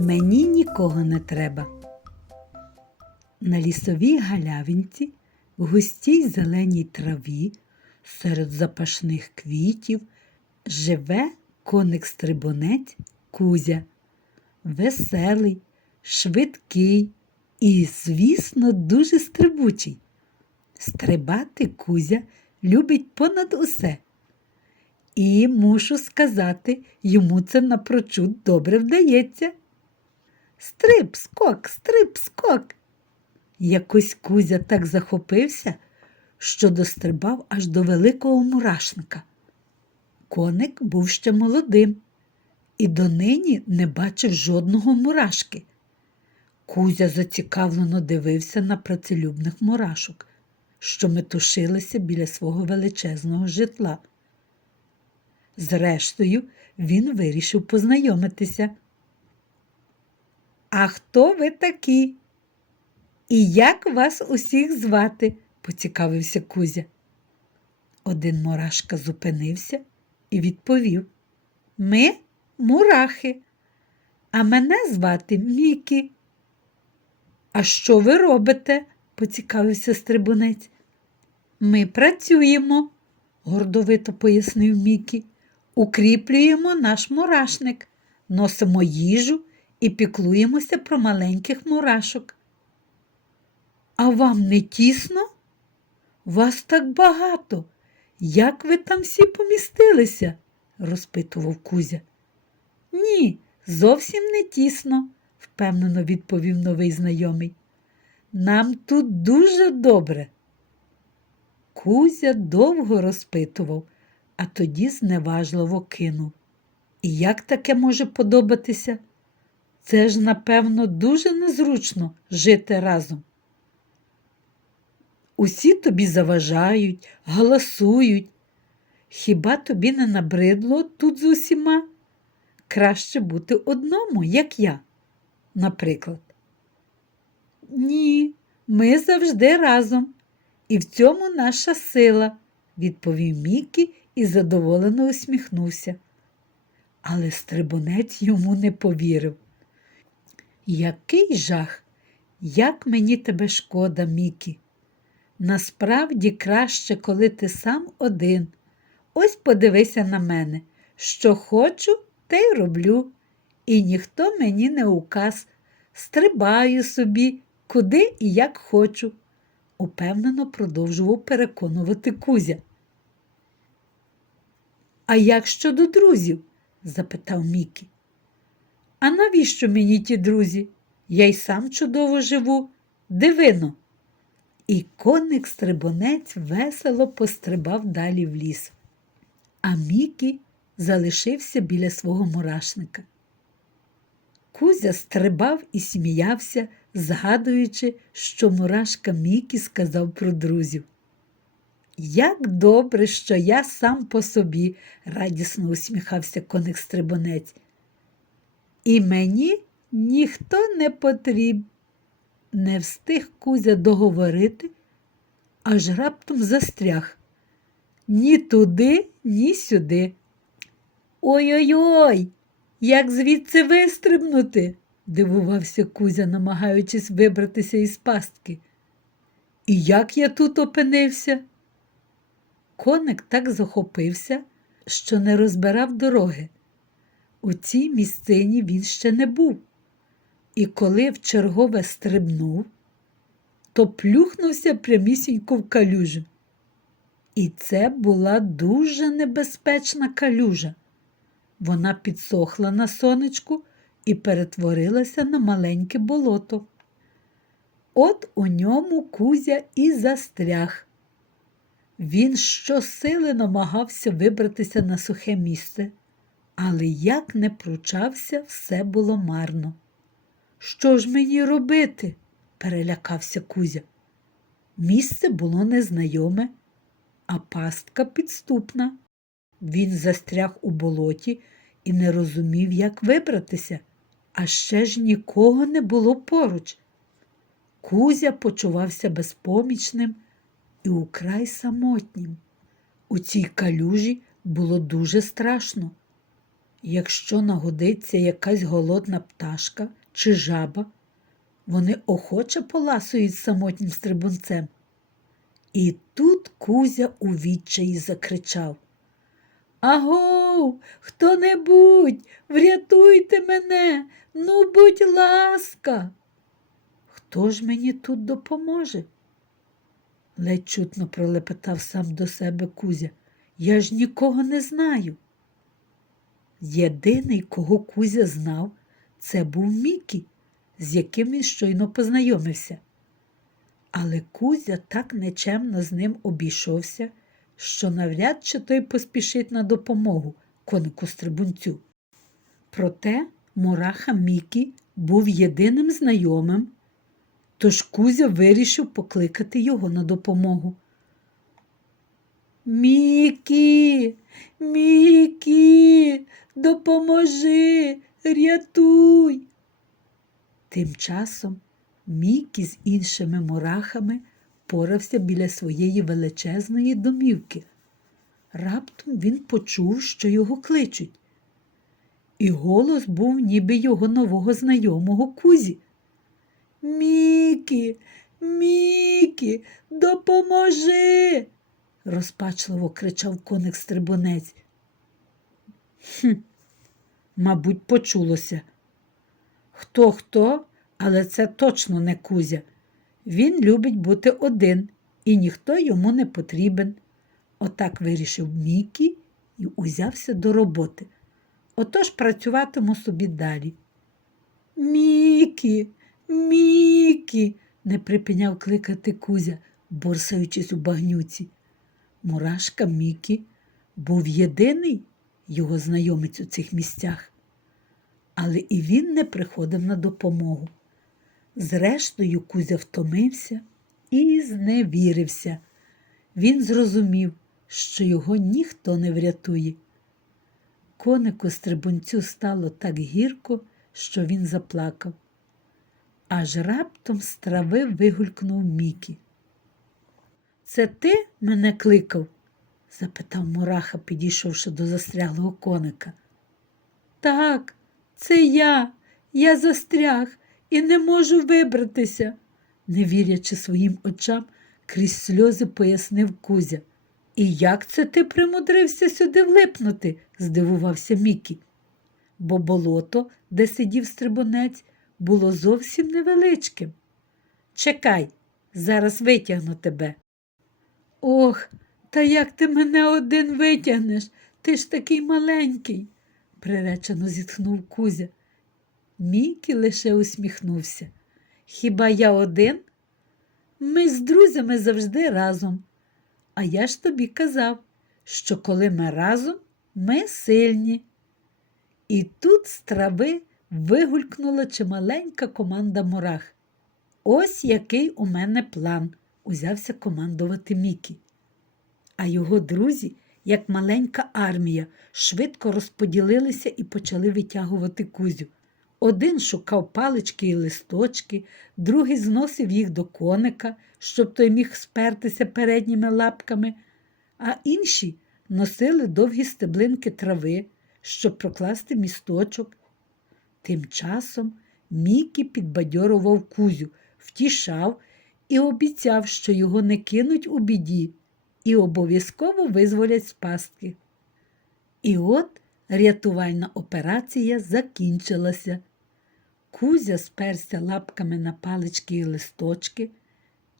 Мені нікого не треба. На лісовій галявинці, в густій зеленій траві, серед запашних квітів, живе коник-стрибунець Кузя. Веселий, швидкий і, звісно, дуже стрибучий. Стрибати Кузя любить понад усе. І мушу сказати, йому це напрочуд добре вдається. Стрип, скок, стрип, скок. Якось Кузя так захопився, що дострибав аж до великого мурашника. Коник був ще молодим і донині не бачив жодного мурашки. Кузя зацікавлено дивився на працелюбних мурашок, що метушилися біля свого величезного житла. Зрештою, він вирішив познайомитися. А хто ви такі? І як вас усіх звати? поцікавився Кузя. Один мурашка зупинився і відповів Ми мурахи, а мене звати Мікі. А що ви робите? поцікавився стрибунець. Ми працюємо, гордовито пояснив Мікі. Укріплюємо наш мурашник, носимо їжу і піклуємося про маленьких мурашок. А вам не тісно? Вас так багато. Як ви там всі помістилися? розпитував Кузя. Ні, зовсім не тісно, впевнено відповів новий знайомий. Нам тут дуже добре. Кузя довго розпитував, а тоді зневажливо кинув. І як таке може подобатися? Це ж, напевно, дуже незручно жити разом. Усі тобі заважають, галасують. Хіба тобі не набридло тут з усіма? Краще бути одному, як я, наприклад. Ні, ми завжди разом, і в цьому наша сила, відповів Мікі і задоволено усміхнувся. Але стрибунець йому не повірив. Який жах, як мені тебе шкода, Мікі. Насправді краще, коли ти сам один. Ось подивися на мене, що хочу, те й роблю. І ніхто мені не указ. Стрибаю собі, куди і як хочу, упевнено продовжував переконувати Кузя. А як щодо друзів? запитав Мікі. А навіщо мені ті друзі? Я й сам чудово живу. Дивино. І коник стрибунець весело пострибав далі в ліс. А Мікі залишився біля свого мурашника. Кузя стрибав і сміявся, згадуючи, що мурашка Мікі сказав про друзів. Як добре, що я сам по собі, радісно усміхався коник стрибунець. І мені ніхто не потрібен. Не встиг Кузя договорити, аж раптом застряг. Ні туди, ні сюди. Ой-ой-ой, як звідси вистрибнути? дивувався Кузя, намагаючись вибратися із пастки. І як я тут опинився? Коник так захопився, що не розбирав дороги. У цій місцині він ще не був. І коли вчергове стрибнув, то плюхнувся прямісінько в калюжу. І це була дуже небезпечна калюжа. Вона підсохла на сонечку і перетворилася на маленьке болото. От у ньому Кузя і застряг. Він щосили намагався вибратися на сухе місце, але як не пручався, все було марно. Що ж мені робити? перелякався Кузя. Місце було незнайоме, а пастка підступна. Він застряг у болоті і не розумів, як вибратися, а ще ж нікого не було поруч. Кузя почувався безпомічним і украй самотнім. У цій калюжі було дуже страшно. Якщо нагодиться якась голодна пташка чи жаба, вони охоче поласують самотнім стрибунцем. І тут Кузя у відчаї закричав Агов, хто-небудь, врятуйте мене, ну будь ласка. Хто ж мені тут допоможе? ледь чутно пролепетав сам до себе Кузя. Я ж нікого не знаю. Єдиний, кого Кузя знав, це був Мікі, з яким він щойно познайомився. Але Кузя так нечемно з ним обійшовся, що навряд чи той поспішить на допомогу конику стрибунцю. Проте Мураха Мікі був єдиним знайомим, тож Кузя вирішив покликати його на допомогу. Мікі, Мікі, допоможи, рятуй. Тим часом Мікі з іншими мурахами порався біля своєї величезної домівки. Раптом він почув, що його кличуть. І голос був ніби його нового знайомого Кузі. Мікі, Мікі, допоможи. розпачливо кричав коник стрибунець. Хм, мабуть, почулося. Хто хто, але це точно не Кузя. Він любить бути один, і ніхто йому не потрібен. Отак вирішив Мікі і узявся до роботи. Отож працюватиму собі далі. Мікі, Мікі, не припиняв кликати Кузя, борсаючись у багнюці. Мурашка Мікі був єдиний його знайомець у цих місцях, але і він не приходив на допомогу. Зрештою, Кузя втомився і зневірився. Він зрозумів, що його ніхто не врятує. Конику стрибунцю стало так гірко, що він заплакав. Аж раптом з трави вигулькнув Мікі. Це ти мене кликав? запитав Мураха, підійшовши до застряглого коника. Так, це я. Я застряг і не можу вибратися, не вірячи своїм очам, крізь сльози пояснив Кузя. І як це ти примудрився сюди влипнути? здивувався Мікі. Бо болото, де сидів стрибунець, було зовсім невеличким. Чекай, зараз витягну тебе. Ох, та як ти мене один витягнеш? Ти ж такий маленький, приречено зітхнув Кузя. Мікі лише усміхнувся. Хіба я один? Ми з друзями завжди разом. А я ж тобі казав, що коли ми разом, ми сильні. І тут з трави вигулькнула чималенька команда мурах. Ось який у мене план, узявся командувати Мікі. А його друзі, як маленька армія, швидко розподілилися і почали витягувати кузю. Один шукав палички і листочки, другий зносив їх до коника, щоб той міг спертися передніми лапками, а інші носили довгі стеблинки трави, щоб прокласти місточок. Тим часом Мікі підбадьорував кузю, втішав і обіцяв, що його не кинуть у біді і обов'язково визволять з пастки. І от рятувальна операція закінчилася. Кузя сперся лапками на палички і листочки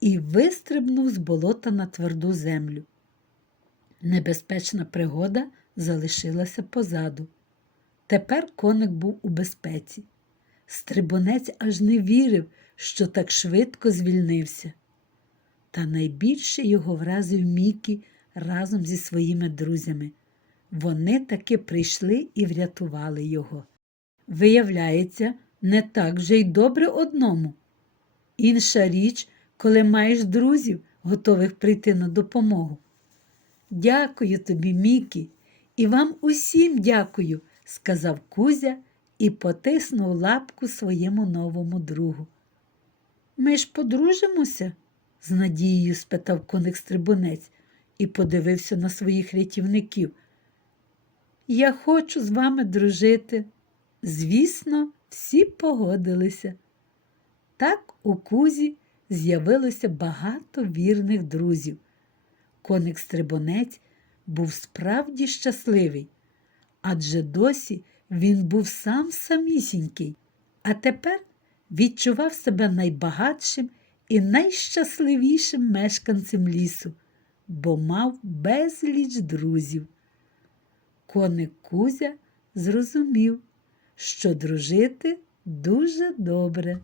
і вистрибнув з болота на тверду землю. Небезпечна пригода залишилася позаду. Тепер коник був у безпеці. Стрибунець аж не вірив, що так швидко звільнився. Та найбільше його вразив Мікі разом зі своїми друзями. Вони таки прийшли і врятували його. Виявляється, не так вже й добре одному. Інша річ, коли маєш друзів, готових прийти на допомогу. Дякую тобі, Мікі, і вам усім дякую, сказав Кузя і потиснув лапку своєму новому другу. Ми ж подружимося? з надією спитав коник стрибунець. і подивився на своїх рятівників. Я хочу з вами дружити. Звісно, всі погодилися. Так у кузі з'явилося багато вірних друзів. Коник Стрибонець був справді щасливий, адже досі він був сам самісінький, а тепер відчував себе найбагатшим і найщасливішим мешканцем лісу, бо мав безліч друзів. Коник Кузя зрозумів, що дружити дуже добре.